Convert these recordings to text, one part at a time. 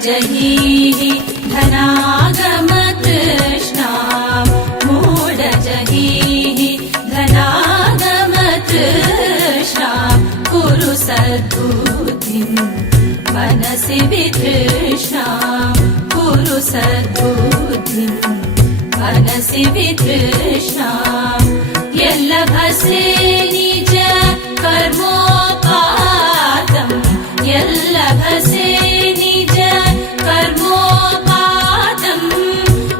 मूढजहीः धनागमतृष्णा मूढजहीः धनागमतृष्णा कुरु सद्बुद्धिं मनसि वितृष्णा कुरु सद्बुद्धिं मनसि वितृष्णा यल्लभसे निज कर्मोपातं यल्लभसे निज कर्मोपातं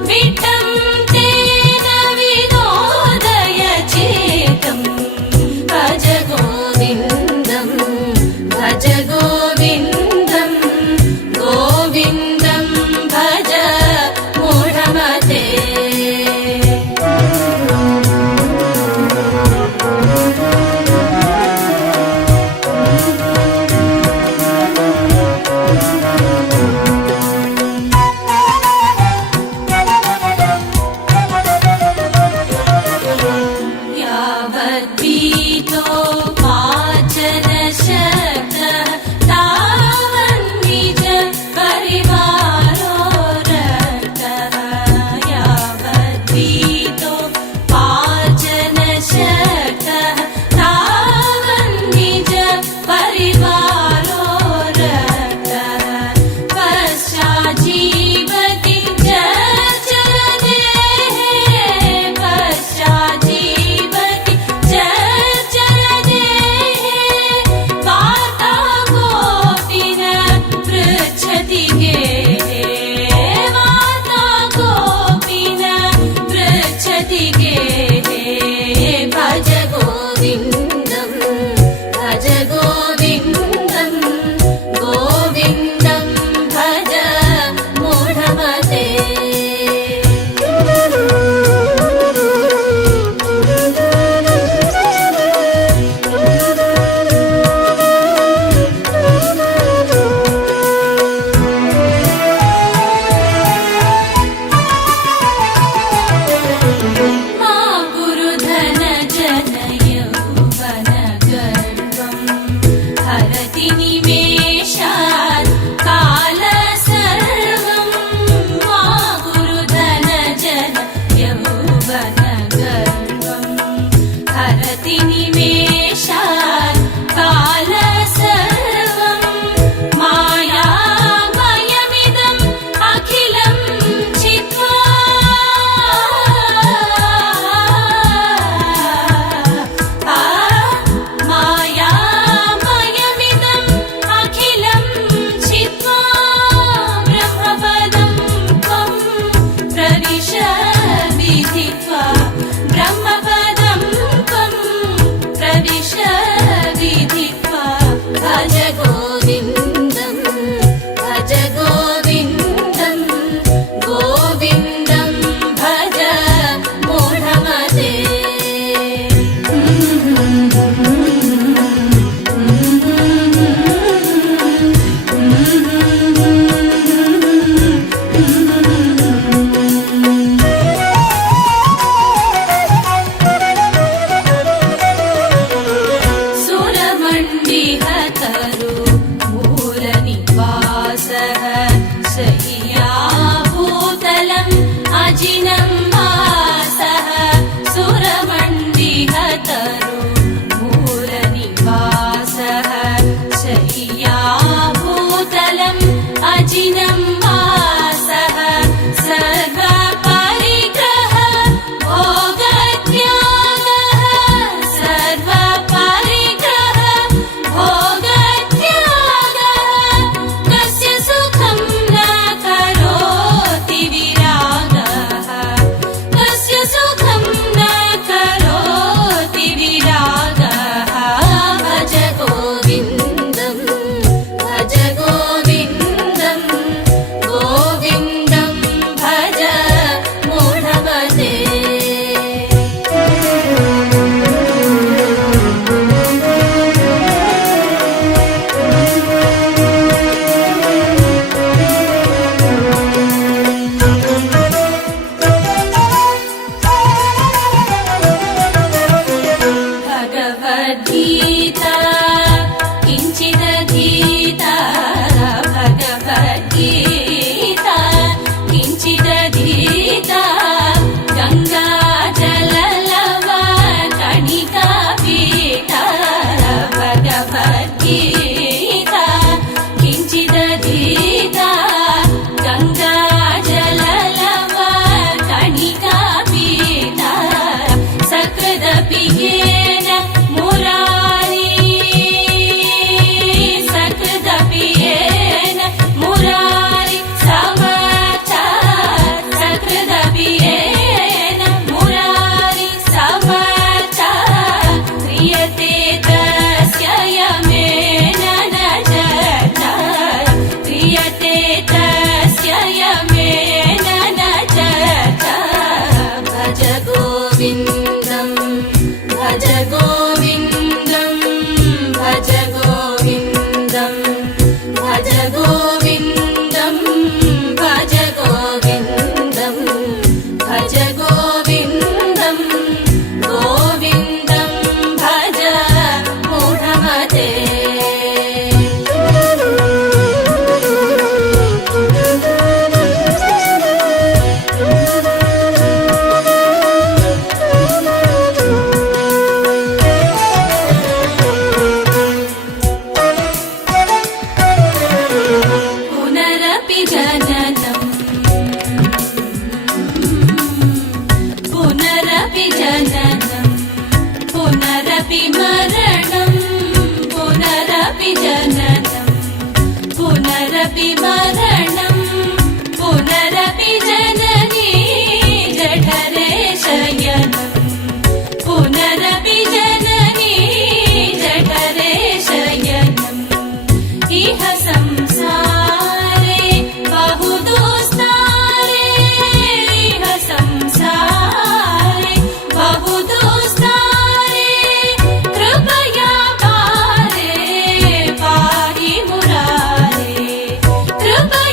विट्टं तेन विनोदय चेतं भज गोविन्दं भज गोविन्दं गोविन्दं भज मूढमते गोविन्दं भज गोविन्दं भज गोविन्दं गोविन्दं भज मूढमते पुनरपि जननं पुनरपि जननं पुनरपि मरणं पुनरपि जननं पुनरपि मरणं पुनरपि जननी जठरे शयनं पुनरपि जननी जठरे शयनम् इह संसारे बहु दुस्तारे इह संसारे बहु दुस्तारे कृपया पारे पाहि मुरारे कृपया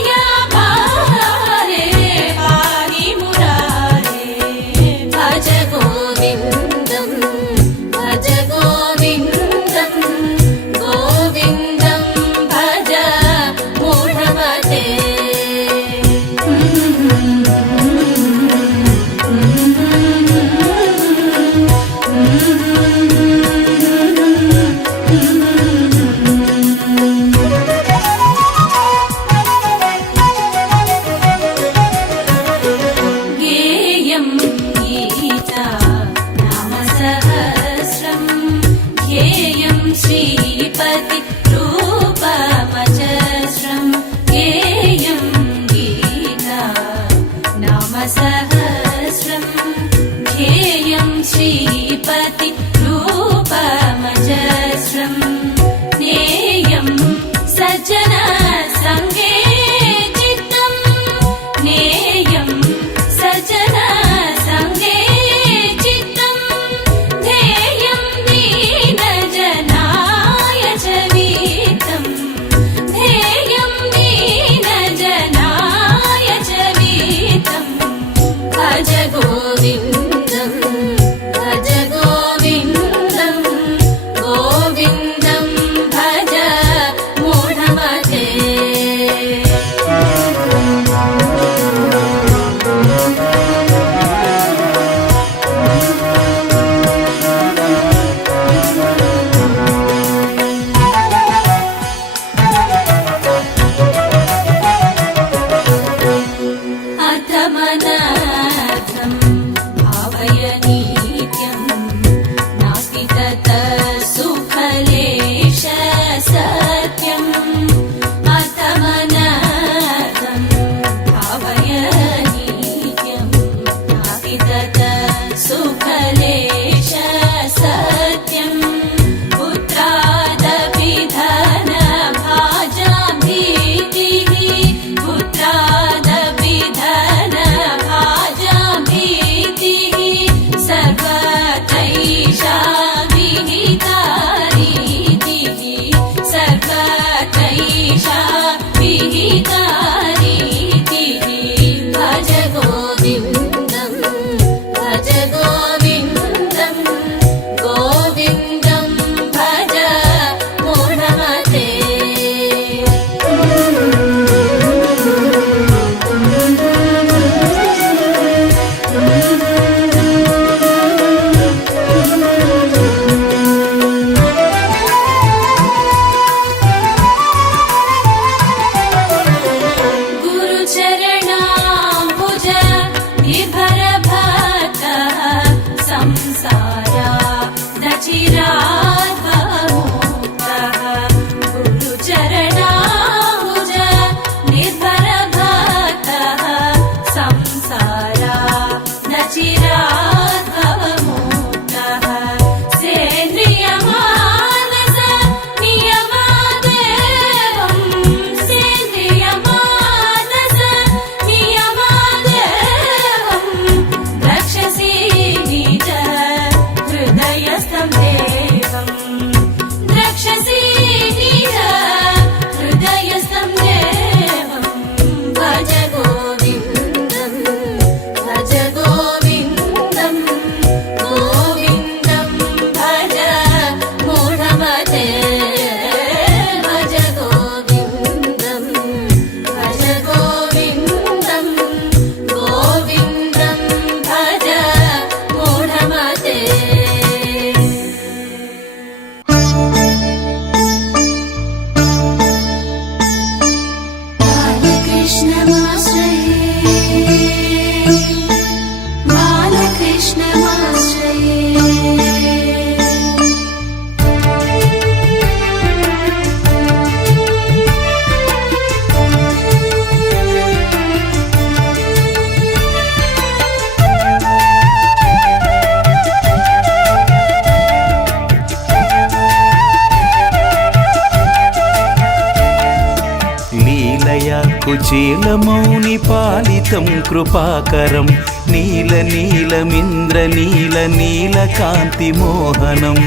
లీలయా కుచేలమౌని పాలితం కృపాకరం నీల నీలమింద్ర నీల నీలకాంతి మోహనం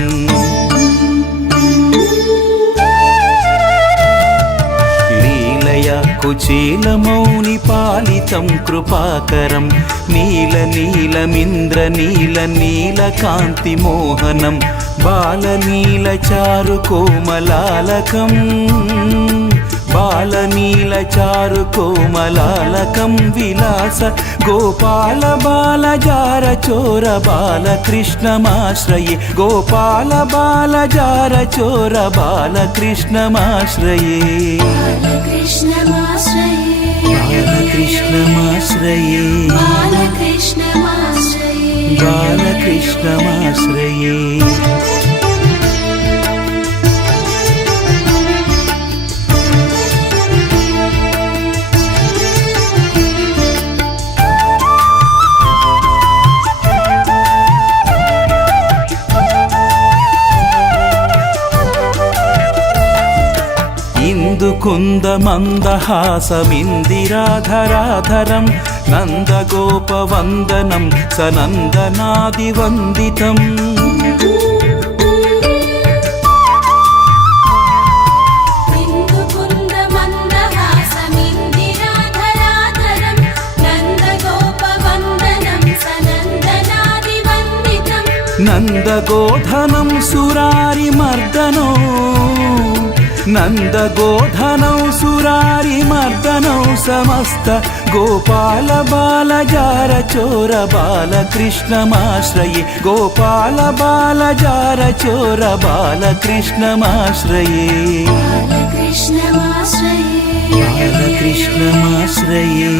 లీలయా కుచేలమౌని పాలితం కృపాకరం నీల నీలమింద్ర నీల నీలకాంతి మోహనం బాలనీలచారు కోమలాలకం బాలనీలచారు కోమలాలకం విలాస గోపాల బాలజార చోర బాలకృష్ణమాశ్రయే గోపాల బాలజార చోర బాలకృష్ణమాశ్రయే బాలకృష్ణమాశ్రయే బాలకృష్ణమాశ్రయే ఇందుకుంద మందహాసమిందిరాధరాధరం నందగోపవందనం సనందనాదివందితం నందగోధనం సురారిమర్దనో నందగోధనౌ సురారిమర్దనౌ సమస్త గోపాల బాలజార చోర బాలకృష్ణమాశ్రయే గోపాల బాలజార చోర బాలకృష్ణమాశ్రయే బాలకృష్ణమాశ్రయే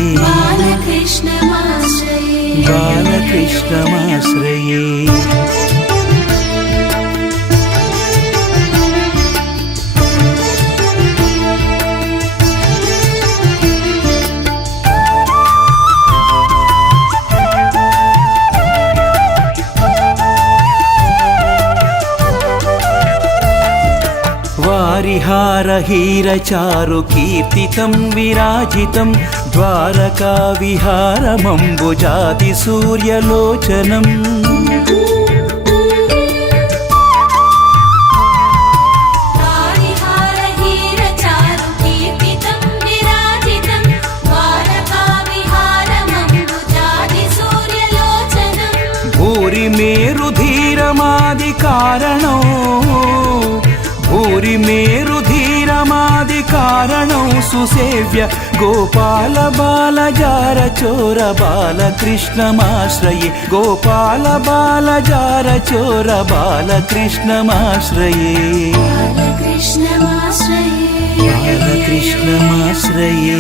బాలకృష్ణమాశ్రయే వారిహారహీరచారు కీర్తితం విరాజితం ద్వారకా విహారమంబుజాతి సూర్యలోచనం భూరి మేరుధీరమాది కారణో భూరి మేరుధీరమాది కారణం సుసేవ్య గోపాల బాలజార చోర బాలకృష్ణమాశ్రయే గోపాల బాలజార చోర బాలకృష్ణమాశ్రయే బాలకృష్ణమాశ్రయే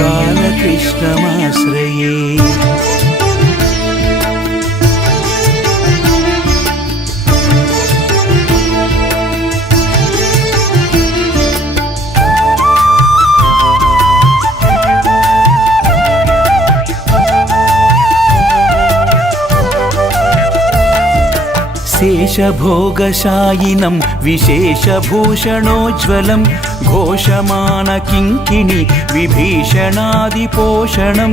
బాలకృష్ణమాశ్రయే శేషభోగశాయినం విశేషభూషణోజ్వలం ఘోషమాణ కింకిణి విభీషణాదిపోషణం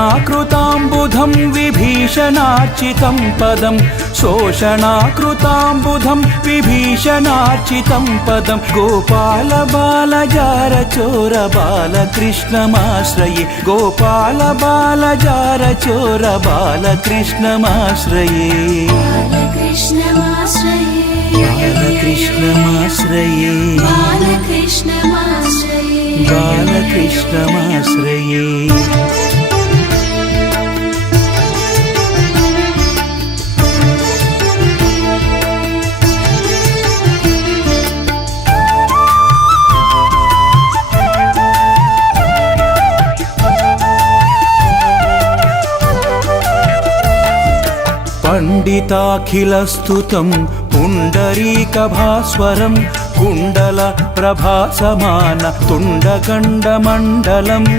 శోషణాకృతాంబుధం విభీషణార్చితం పదం శోషణాకృతాంబుధం విభీషణార్చితం పదం గోపాల బాలజార చోర బాలకృష్ణమాశ్రయే గోపాల బాలజార చోర బాలకృష్ణమాశ్రయే బాలకృష్ణమాశ్రయే బాలకృష్ణమాశ్రయే పండితాఖిలస్తుతం పుండరీకభాస్వరం कुण्डल प्रभासमान तुण्डगण्डमण्डलम्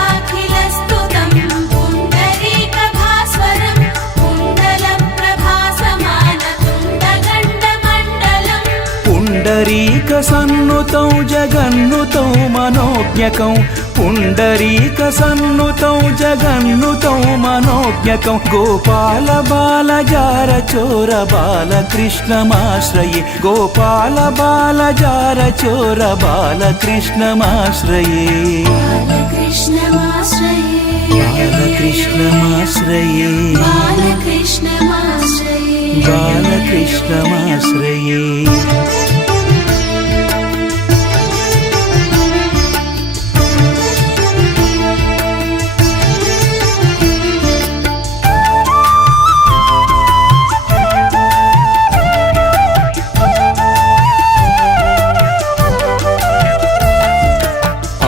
पण्डिताखिलस्तुतं पुण्डरीकभास्वरं कुण्डलप्रभासमान तुण्डगण्डमण्डलम् पुण्डरीकसन्नुतौ जगन्नुतौ मनोज्ञकौ पुण्डरीकसन्नुतौ जगन्नुतौ मनोज्ञकौ गोपाल बालजार चोर बालकृष्णमाश्रये गोपाल बालजार चोर बालकृष्णमाश्रये बालकृष्णमाश्रये बालकृष्णमाश्रये बालकृष्णमाश्रये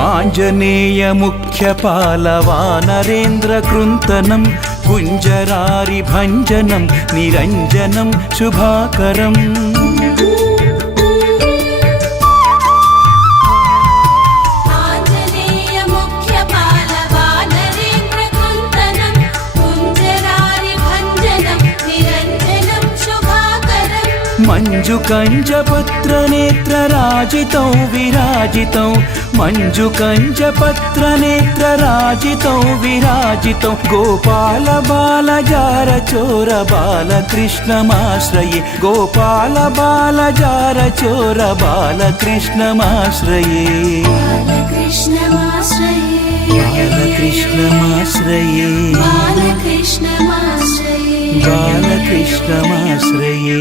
आञ्जनेय मुख्यपालवानरेन्द्र कृन्तनं कुञ्जरारि भञ्जनं निरञ्जनं शुभाकरम् आञ्जनेय मुख्यपालवानरेन्द्र कृन्तनं कुञ्जरारि भञ्जनं निरञ्जनं शुभाकरम् मञ्जुकञ्जपत्रनेत्रराजितौ विराजितौ मञ्जुकञ्जपत्रनेत्रराजितौ विराजितौ गोपाल बालजार चोर बालकृष्णमाश्रये गोपाल बालजार चोर बालकृष्णमाश्रये बालकृष्णमाश्रये बालकृष्णमाश्रये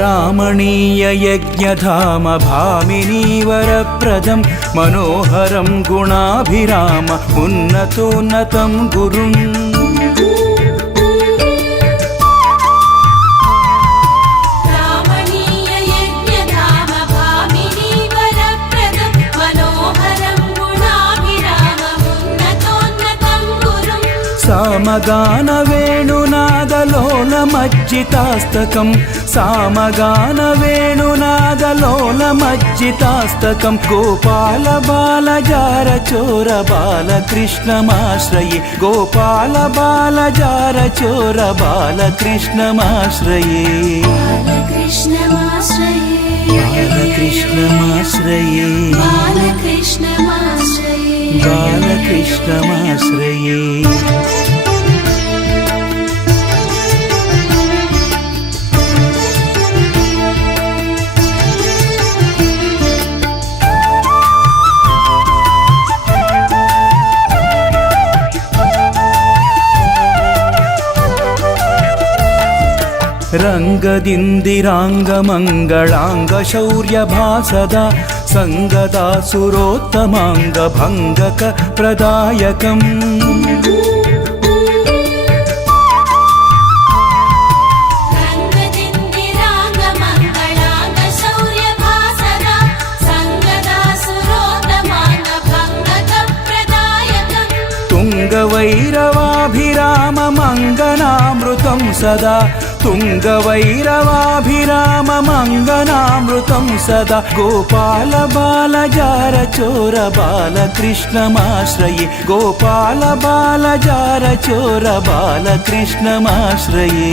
रामणीय यज्ञधाम भामिनीवरप्रदं मनोहरं गुणाभिराम उन्नतोन्नतं गुरुम् रामणीय यज्ञधाम भामिनीवरप्रदं मनोहरं गुणाभिराम उन्नतोन्नतं गुरुम् सामगानवेणुनादलोलमज्जितास्तकं सामगानवेणुनादलोलमज्जितास्तकं गोपाल बालजार चोर बालकृष्णमाश्रये गोपाल बालजार चोर बालकृष्णमाश्रये बालकृष्णमाश्रये रङ्गदिन्दिराङ्गमङ्गलाङ्गशौर्यभासदा सङ्गदासुरोत्तमाङ्गभङ्गकप्रदायकम् रङ्गदिन्दिराङ्गमङ्गलाङ्गशौर्यभासदा सङ्गदासुरोत्तमाङ्गभङ्गकप्रदायकम् तुङ्गवैरवाभिराममङ्गनामृतं सदा तुङ्गवैरवाभिराममङ्गनामृतं सदा गोपाल बालजार चोर बालकृष्णमाश्रये गोपाल बालजार चोर बालकृष्णमाश्रये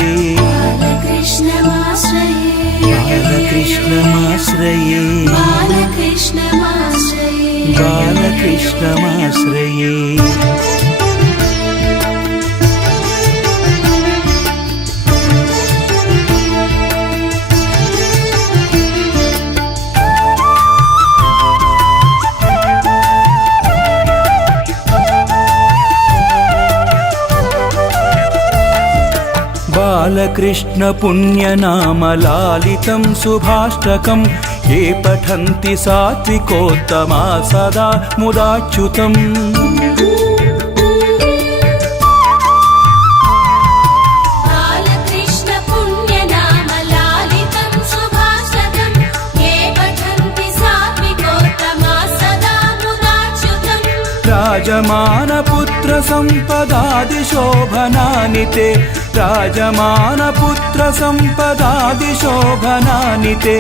बालकृष्णमाश्रये बालकृष्ण पुण्यनाम लालितं शुभाष्टकं ये पठन्ति सात्विकोत्तमा सदा मुदाच्युतम् राजमानपुत्रसम्पदादिशोभनानि ते राजमानपुत्रसम्पदादिशोभनानि ते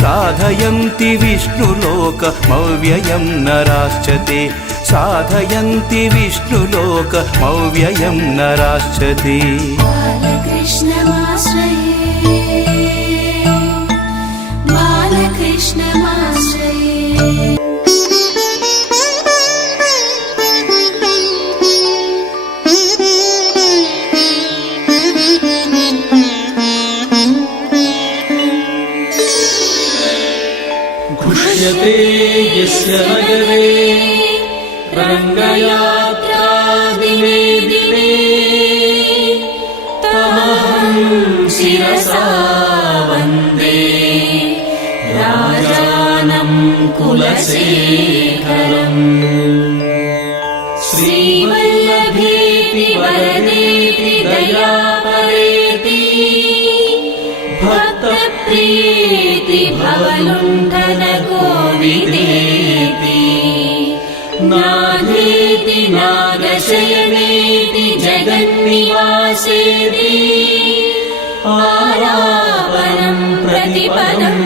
साधयन्ति विष्णुलोकमव्ययं नराश्च ते साधयन्ति विष्णुलोकमव्ययं नराश्च ते बालकृष्णमाश्रये बालकृष्णमाश्रये घुष्यते यस्य नगरे रङ्गयात्रादिने दिने तमहं शिरसा वन्दे राजानं कुलशेखरम् श्रीवल्लभेति वरदेति दयापरेति भक्तप्रियेति भवलुण्ठनकोविदेति नादेति नागशयनेति जगन्निवासेति आलापनं प्रतिपदं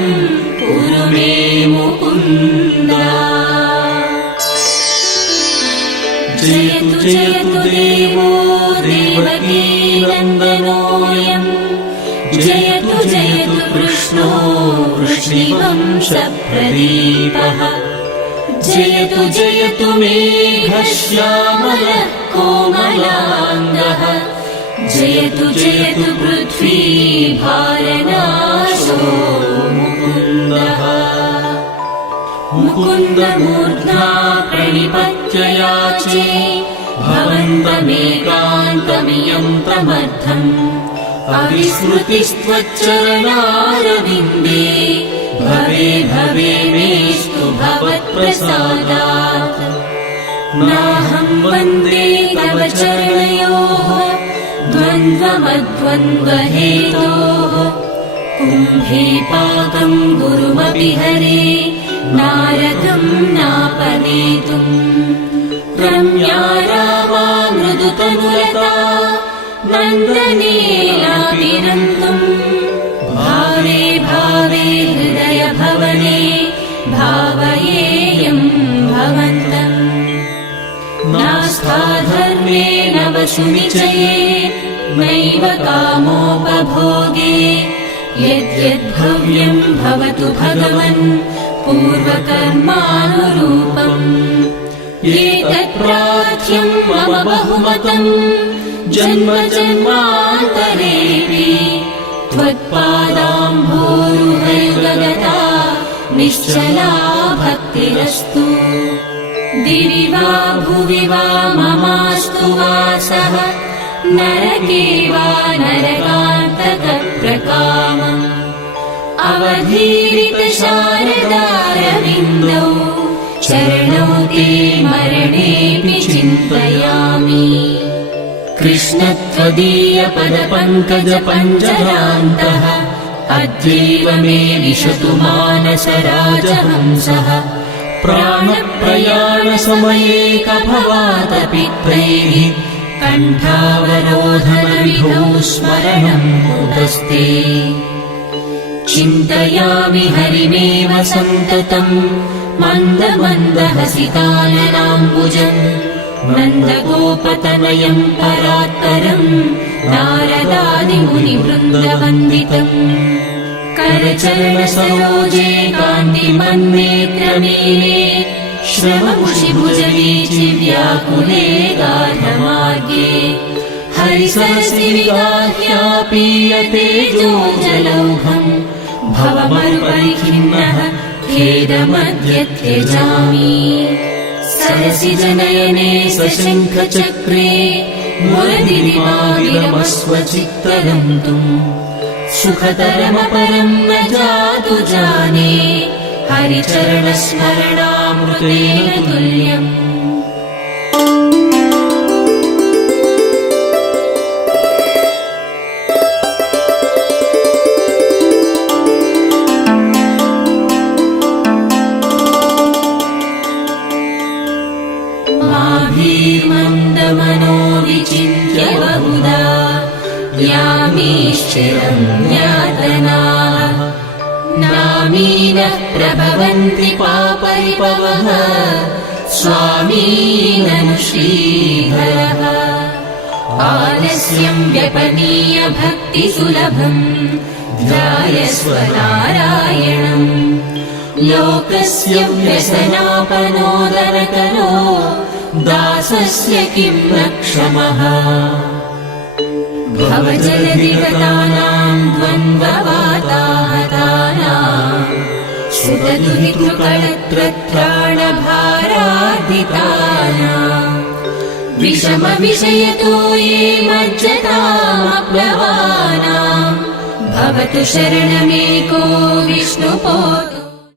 कुरु मे मुकुन्द जयतु जयतु देवो देवकी नन्दनोऽयम् जयतु जयतु कृष्णो वृष्णिवंशप्रदीपः जयतु जयतु मेघश्यामलः कोमलाङ्गः जयतु जयतु पृथ्वी भारनाशो मुकुन्दः मुकुन्दमूर्ध्ना प्रणिपत्य याचे भवन्तमेकान्तमियं प्रमर्थम् अविस्मृतिस्त्वच्चरणारविन्दे भवे भवे मेस्तु भवत्प्रसादात् नाहं वन्दे तव चरणयोः द्वन्द्वमद्वन्द्वहेतोः कुम्भे पाकं गुरुमपि हरे नारदं नापनेतुम् रम्या रामा मृदुतनुलता नन्दनेनातिरन्तुम् भावे भावे हृदय भवने भावयेयं भवन्तम् नास्थाधर्मे नवशुनिचये नैव कामोपभोगे यद्यद्भव्यं भवतु भगवन् पूर्वकर्मानुरूपम् एतत्प्रार्थ्यं मम बहुमतम् जन्म जन्मान्तरेऽपि त्वत्पादाम्भोरुहयुगगता निश्चला भक्तिरस्तु दिवि वा भुवि वा ममास्तु वासः नरके वा नरकान्तकप्रकामम् अवधीरितशारदारविन्दौ चरणौ ते मरणेऽपि चिन्तयामि कृष्ण त्वदीयपदपङ्कजपञ्जरान्तः अद्यैव मे विशतु मानसराजहंसः प्राणप्रयाणसमये कभवातपित्रैः कण्ठावरोधनविधौ स्मरणं कुतस्ते चिन्तयामि हरिमेव सन्ततम् मन्दमन्दहसिताननाम्बुजम् नन्दगोपतनयं परात्परम् नारदादिमुनिवृन्दवन्दितम् करचरणसरोजे कान्तिमन्नेत्रमीने श्रममुषिभुजवीचिव्याकुले गाढमार्गे हरिसरसि विगाह्यापीयते जोजलौघम् भवमरुपरिखिन्नः खेदमद्य त्यजामि सरसि जनयने सशङ्खचक्रे मुरदिरिमाविरमस्वचित्तरन्तुम् सुखतरमपरं न जातु जाने हरिचरणस्मरणामृतेन तुल्यम् बहुधा यामीश्चिरं यातनाः नामीनः प्रभवन्ति पापरिपवः स्वामी ननु श्रीधरः आलस्यं व्यपनीय भक्तिसुलभम् ध्यायस्व नारायणम् लोकस्य व्यसनापनोदरकरो दासस्य किं न क्षमः भवजलदिगतानां द्वन्द्ववाताहतानां सुतदुहितृकळत्रत्राणभाराधितानां विषमविषयतो ये मज्जतामप्लवानां भवतु शरणमेको विष्णुपोतो